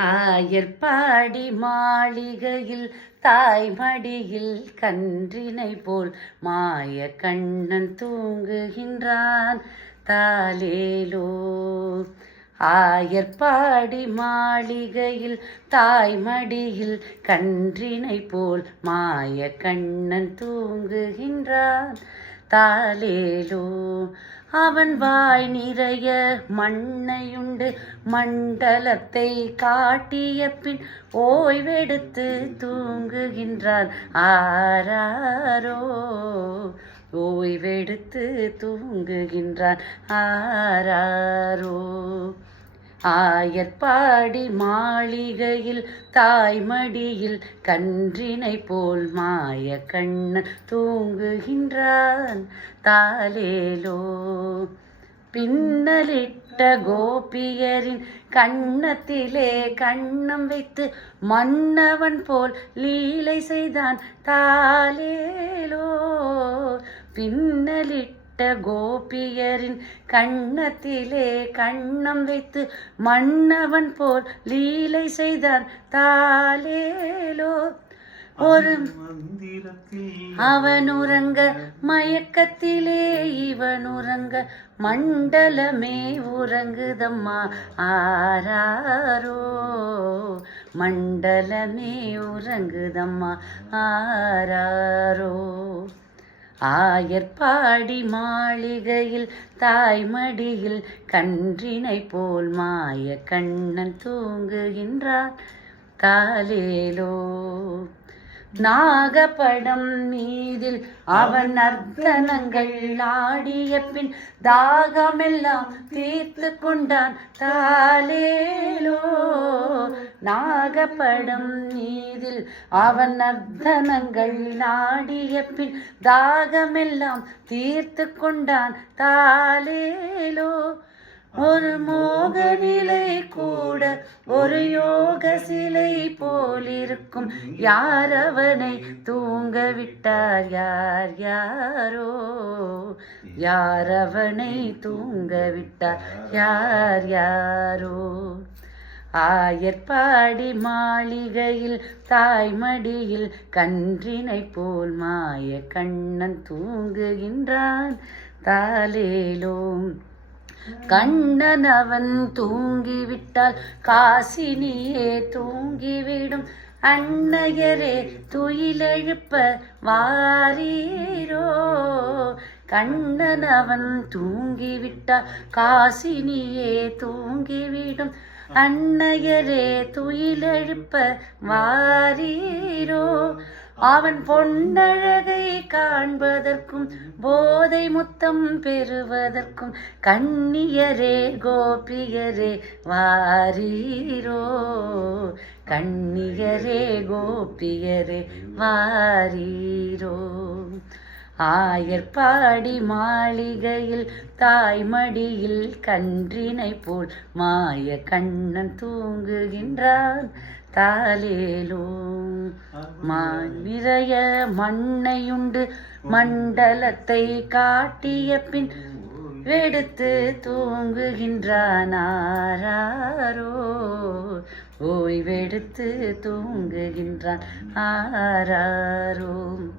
ஆயர்பாடி மாளிகையில் தாய்மடியில் கன்றினை போல் மாய கண்ணன் தூங்குகின்றான். தாலேலோ. ஆயர்பாடி மாளிகையில் தாய்மடியில் கன்றினை போல் மாய கண்ணன் தூங்குகின்றான். தாலேலோ. அவன் வாய் நிறைய மண்ணையுண்டு மண்டலத்தை காட்டிய பின் ஓய்வெடுத்து தூங்குகின்றான். ஆராரோ. ஓய்வெடுத்து தூங்குகின்றான். ஆராரோ. ஆயர்பாடி மாளிகையில் தாய்மடியில் கன்றினை போல் மாய கண்ணன் தூங்குகின்றான். தாலேலோ. பின்னலிட்ட கோபியரின் கண்ணத்திலே கண்ணம் வைத்து மன்னவன் போல் லீலை செய்தான். தாலேலோ. பின்னலிட்ட கோபியரின் கண்ணத்திலே கண்ணம் வைத்து மன்னவன் போல் லீலை செய்தான். தாலேலோ. ஒரு அவன் உறங்க மயக்கத்திலே இவன் உறங்க மண்டலமே உறங்குதம்மா. ஆராரோ. மண்டலமே உறங்குதம்மா. ஆராரோ. ஆயர்பாடி மாளிகையில் தாய்மடியில் கன்றினை போல் மாய கண்ணன் தூங்குகின்றான். தாலேலோ. நாகப்படம் மீதில் அவன் நர்த்தனங்கள் ஆடிய பின் தாகமெல்லாம் தீர்த்து கொண்டான். தாலேலோ. நாகப்படம் மீதில் அவன் நர்த்தனங்கள் ஆடிய பின் தாகமெல்லாம் தீர்த்து கொண்டான். தாலேலோ. ஒரு மோக நிலை கூட ஒரு யோக சிலை போலிருக்கும். யார் அவனை தூங்க விட்டார்? யார் யாரோ. யார் அவனை தூங்க விட்டார்? யார் யாரோ. ஆயர்பாடி மாளிகையில் தாய்மடியில் கன்றினை போல் மாய கண்ணன் தூங்குகின்றான். தாலேலோ. கண்ணன் அவன் தூங்கிவிட்டால் காசினியே தூங்கிவிடும். அன்னையரே துயிலெழுப்ப வாரீரோ. கண்ணன் அவன் தூங்கிவிட்டால் காசினியே தூங்கிவிடும். அன்னையரே துயிலெழுப்ப வாரீரோ. அவன் பொன்னழகை காண்பதற்கும் போதை முத்தம் பெறுவதற்கும் கண்ணியரே கோபியரே வாரீரோ. கண்ணியரே கோபியரே வாரீரோ. ஆயர்பாடி மாளிகையில் தாய்மடியில் கன்றினை போல் மாய கண்ணன் தூங்குகின்றான். தாலேலோ. நிறைய மண்ணையுண்டு மண்டலத்தை காட்டிய பின் வெடுத்து தூங்குகின்றான். ஆராரோ. ஓய்வெடுத்து தூங்குகின்றான். ஆராரோ.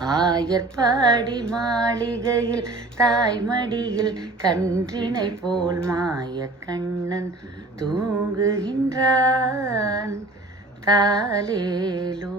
ஆயர்பாடி மாளிகையில் தாய்மடியில் கன்றினை போல் மாய கண்ணன் தூங்குகின்றான். தாலேலோ.